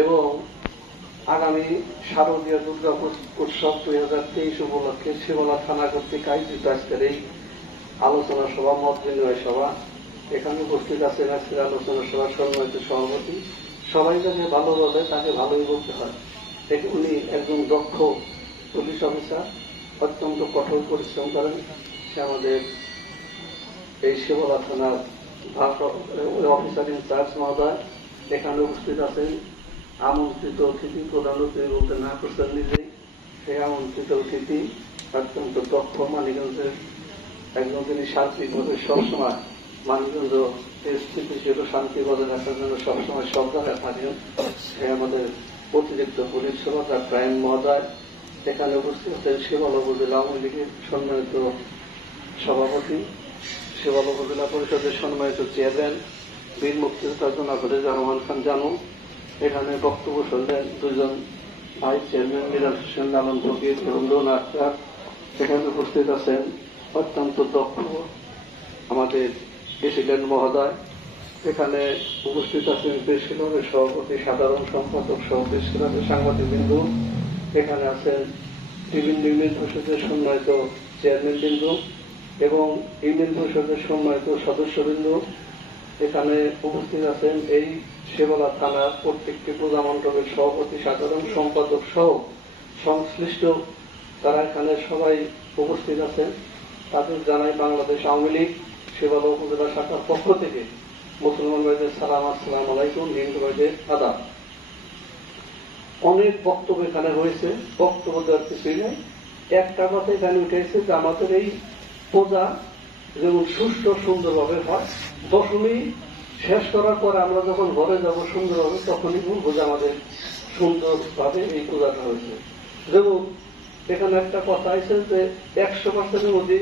এবং আগামী শারদীয় দুর্গা উৎসব 2023 উপলক্ষে শিবলা থানা কর্তৃক আয়োজিত আজকের এই আলোচনা সভা, মত বিনিময় সভা, এখানে উপস্থিত আছেন আজকের আলোচনা সভার সম্মানিত সভাপতি। সবাই যাকে ভালো বলে তাকে ভালোই বলতে হয়। উনি একজন দক্ষ পুলিশ অফিসার, অত্যন্ত কঠোর পরিশ্রম করেন। সে আমাদের এই শিবলা থানার অফিসার ইনচার্জ মহোদয় এখানে উপস্থিত আছেন। আমন্ত্রিত অতিথি, প্রধান অতিথি বলতে না করছেন নিজেই, সেই আমন্ত্রিত অতিথি অত্যন্ত দক্ষ মানিকগঞ্জের একজন, যিনি শান্তিভাবে সবসময় মানিকগঞ্জ স্থিতিশীল শান্তি বজায় রাখার জন্য সবসময় সব জায়গায় থাকেন। সে আমাদের অতিরিক্ত পুলিশ সুপার ক্রাইম মহোদয় এখানে উপস্থিত আছেন। শিবলা উপজেলা আওয়ামী লীগের সম্মানিত সভাপতি, শিবলা উপজেলা পরিষদের সম্মানিত চেয়ারম্যান বীর মুক্তিযোদ্ধা জনাব রহমান খান জানু এখানে বক্তব্য শুনলেন। দুজন ভাইস চেয়ারম্যান মিরাজ হোসেন, লালন ফকির এবং রোনা আক্তার এখানে উপস্থিত আছেন। অত্যন্ত দক্ষ আমাদের প্রেসিডেন্ট মহোদয় এখানে উপস্থিত আছেন। প্রেস ক্লাবের সভাপতি, সাধারণ সম্পাদক সহ প্রেস ক্লাবের সাংবাদিকবৃন্দ এখানে আছেন। বিভিন্ন ইউনিয়ন পরিষদের সম্মানিত চেয়ারম্যান বৃন্দ এবং ইউনিয়ন পরিষদের সম্মানিত সদস্যবৃন্দ এখানে উপস্থিত আছেন। এই শিবলা থানার প্রত্যেকটি পূজা মণ্ডপের সভাপতি, সাধারণ সম্পাদক সহ সংশ্লিষ্ট তারা এখানে সবাই উপস্থিত আছেন। তাদের জানাই বাংলাদেশ আওয়ামী লীগ শিবলা উপজেলা শাখার পক্ষ থেকে মুসলমান ভাইদের সালাম, আসসালাম আলাইকুম, হিন্দু ভাইদের আদাব। অনেক বক্তব্য এখানে হয়েছে, বক্তব্য দেওয়ার কিছুই নেই। একটা কথা এখানে উঠেছে যে আমাদের এই পূজা যেমন সুষ্ঠু সুন্দরভাবে হয়, দশমী শেষ করার পরে আমরা যখন ঘরে যাব সুন্দরভাবে, তখনই বলবো যে আমাদের সুন্দরভাবে এই পূজাটা হয়েছে। যেমন এখানে একটা কথা আছে যে 100%-এর মধ্যে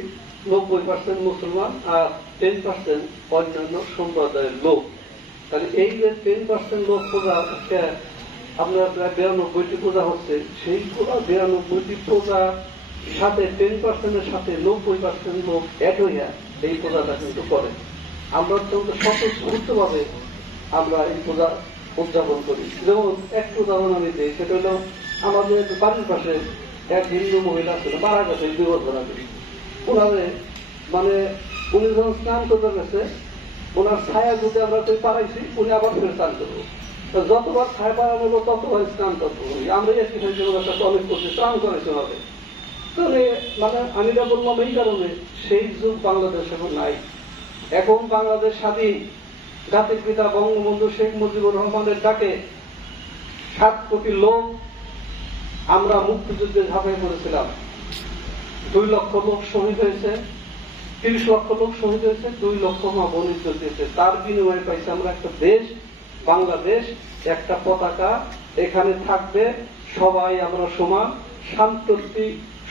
90% মুসলমান আর 10% অন্যান্য সম্প্রদায়ের লোক। তাহলে এই যে 10% লোক পূজা, আপনার প্রায় 92টি পূজা হচ্ছে, সেই 92টি পূজার সাথে 10%-এর সাথে 90% লোক এক হইয়া এই পূজাটা কিন্তু করে। আমরা অত্যন্ত স্বতঃস্ফূর্তভাবে আমরা এই পূজা উদযাপন করি। যেমন একটু উদাহরণ আমি দিই, সেটা হল আমাদের বাড়ির পাশে এক হিন্দু মহিলা ছিল, মারা গেছে 2 বছর আগে। ওনারে উনি যখন স্নান করতে গেছে, ওনার ছায়া যদি আমরা পাড়াইছি, উনি আবার ফের স্নান করবো। যতবার ছায়া পাড়ানো ততবার স্নান করবো। আমরা একই অনেক করছি, স্নান করেছি ওনাকে। আমি যা বললাম এই কারণে, সেই যুগ বাংলাদেশ এখন নাই। এখন বাংলাদেশ স্বাধীন। জাতির পিতা বঙ্গবন্ধু শেখ মুজিবুর রহমানের ডাকে 7 কোটি লোক আমরা মুক্তিযুদ্ধে ঝাঁপিয়ে পড়েছিলাম। 2 লক্ষ লোক শহীদ হয়েছে, 30 লক্ষ লোক শহীদ হয়েছে, 2 লক্ষ মা বোন ইজ্জত দিয়েছে। তার বিনিময়ে পাইছে আমরা একটা দেশ, বাংলাদেশ, একটা পতাকা এখানে থাকবে, সবাই আমরা সমান, শান্তি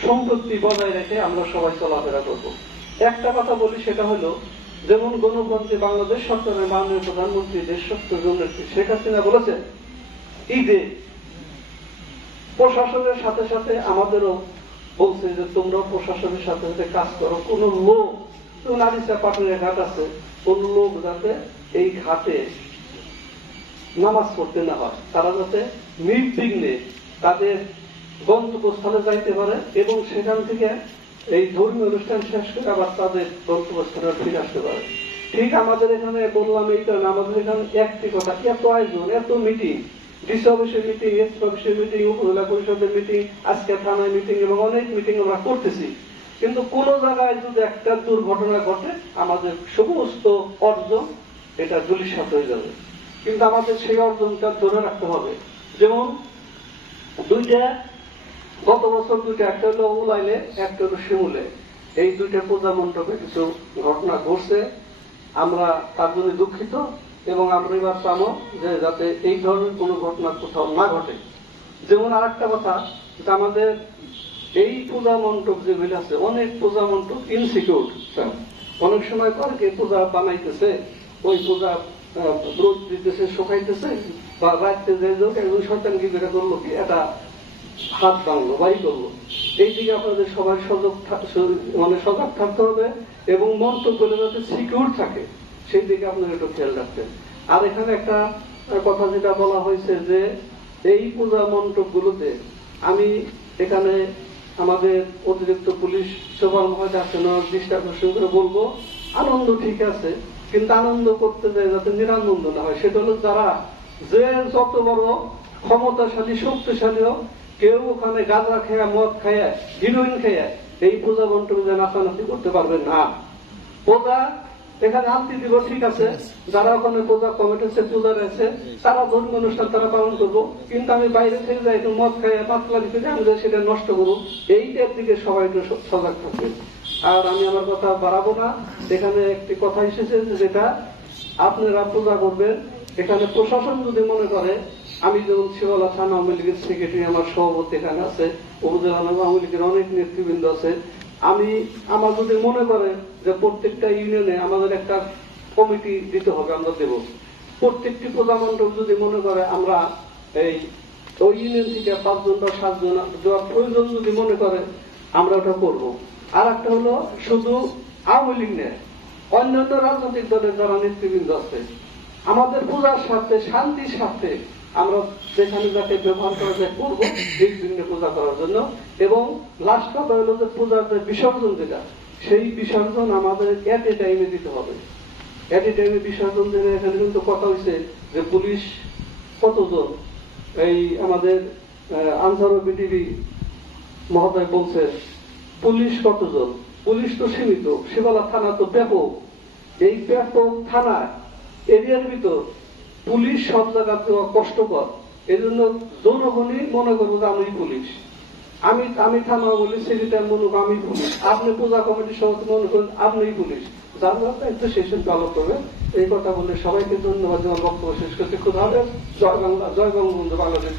সম্পত্তি বজায় রেখে আমরা সবাই চলাফেরা করব। একটা কথা বলি, সেটা হলো যেমন গণতন্ত্রে বাংলাদেশ সরকারের মাননীয় প্রধানমন্ত্রী দেশত্ব জননেত্রী শেখ হাসিনা বলেছেন, ঈদে প্রশাসনের সাথে সাথে আমাদেরও বলছে যে তোমরাও প্রশাসনের সাথে সাথে কাজ করো। কোন লোক, নারিসা পাটনের ঘাট আছে, কোন লোক যাতে এই ঘাটে নামাজ পড়তে না হয়, তারা যাতে নির্বিঘ্নে তাদের গন্তব্যস্থলে যাইতে পারে এবং সেখান থেকে এই ধর্মীয় অনুষ্ঠান শেষ করে আবার তাদের গন্তব্যস্থলে ফিরে আসতে পারে। ঠিক আমাদের এখানে বললাম এই কারণে, আমাদের এখানে একটি কথা, এত আয়োজন, এত মিটিং, ডিসি অফিসের মিটিং, এসপি অফিসের মিটিং, উপজেলা পরিষদের মিটিং, আজকে থানায় মিটিং এবং অনেক মিটিং আমরা করতেছি, কিন্তু কোন জায়গায় যদি একটা দুর্ঘটনা ঘটে আমাদের সমস্ত অর্জন এটা ধূলিসাৎ হয়ে যাবে। কিন্তু আমাদের সেই অর্জনটা ধরে রাখতে হবে। যেমন গত বছর 2টা, একটা হলো উলাইলে, একটা হলো শিমুলে, এই 2টা পূজা মণ্ডপে কিছু ঘটনা ঘটছে। আমরা তার জন্য দুঃখিত এবং আমরা এবার চাবো যে যাতে এই ধরনের কোনো ঘটনা কোথাও না ঘটে। যেমন আর একটা কথা, আমাদের এই পূজা মণ্ডপ যেগুলি আছে, অনেক পূজা মণ্ডপ ইনসিকিউর। অনেক সময় করে কি পূজা বানাইতেছে, ওই পূজা রোদ দিতেছে, শুকাইতেছে, বা রাখতে যাই যোগ একজন সন্তান কি যেটা করলো কি এটা হাত ভাঙলো, বাড়ি করলো। এই দিকে আপনাদের সবাই সজাগ থাকতে হবে এবং মন্তব্য যাতে সিকিউর থাকে সেই দিকে আপনারা একটু খেয়াল রাখবেন। আর এখানে একটা কথা যেটা বলা হয়েছে যে এই পূজা মণ্ডপগুলোতে আমি এখানে আমাদের অতিরিক্ত পুলিশ সুপার মহোদয় আছেন, দৃষ্টি আকর্ষণ করে বলবো, আনন্দ ঠিক আছে, কিন্তু আনন্দ করতে যায় যাতে নিরানন্দ না হয়। সেটা হলো যারা যে যত বড় ক্ষমতাশালী শক্তিশালী হোক, কেউ ওখানে গাঁজা খেয়া, মদ খাইয়া, হিরোইন খাইয়া এই পূজা মণ্ডপে নাচানাচি করতে পারবে না। পূজা এখানে আনতে দিব ঠিক আছে, যারা ওখানে পূজা কমিটি আছে, পূজা রয়েছে, তারা ধর্মীয় অনুষ্ঠান তারা পালন করবো, কিন্তু আমি বাইরে থেকে যাই একটু মদ খাইয়া পাতলামি করে আমি সেটা নষ্ট করবো, এইটার দিকে সবাই একটু সজাগ থাকবে। আর আমি আমার কথা বাড়াবো না। এখানে একটি কথা এসেছে যেটা আপনারা পূজা করবেন, এখানে প্রশাসন যদি মনে করে, আমি যেমন শিবলা থানা আওয়ামী লীগের সেক্রেটারি, আমার সভাপতি এখানে আছে, উপজেলা আওয়ামী লীগের অনেক নেতৃবৃন্দ আছে, আমার যদি মনে করে যে প্রত্যেকটা ইউনিয়নে আমাদের একটা কমিটি দিতে হবে, আমরা দেব। প্রত্যেকটি পূজা মণ্ডপ যদি মনে করে আমরা এই ওই ইউনিয়ন থেকে 5 জন বা 7 জন দেওয়ার প্রয়োজন যদি মনে করে, আমরা ওটা করব। আর একটা হলো শুধু আওয়ামী লীগ নেয়, অন্যান্য রাজনৈতিক দলের যারা নেতৃবৃন্দ আছে, আমাদের পূজার স্বার্থে, শান্তির স্বার্থে আমরা যেখানে যাকে ব্যবহার করা যায় করবো এই দিনে পূজা করার জন্য। এবং লাস্ট কথা হলো যে পূজার যে বিসর্জন যেটা, সেই বিসর্জন আমাদের এট এ টাইমে দিতে হবে। এট এ টাইমে বিসর্জন দিলে এখানে কিন্তু কথা হয়েছে যে পুলিশ কতজন, এই আমাদের আনসার বিটিভি মহোদয় বলছে পুলিশ কতজন, পুলিশ তো সীমিত, শিবালা থানা তো ব্যাপক, এই ব্যাপক থানায় এরিয়ার ভিতর পুলিশ সব জায়গা দেওয়া কষ্টকর। এই জন্য জনগণই মনে করবো যে আমি পুলিশ, আমি থানা বলি, সেক্রেটারি মনে করবো আমি পুলিশ, আপনি পূজা কমিটির সভাপতি মনে করেন আপনি পুলিশ, যার দায়িত্ব সেই পালন করবে। এই কথা বলে সবাইকে ধন্যবাদ, বক্তব্য শেষ করতে খুব হবে। জয় বাংলা, জয় বঙ্গবন্ধু, বাংলাদেশ।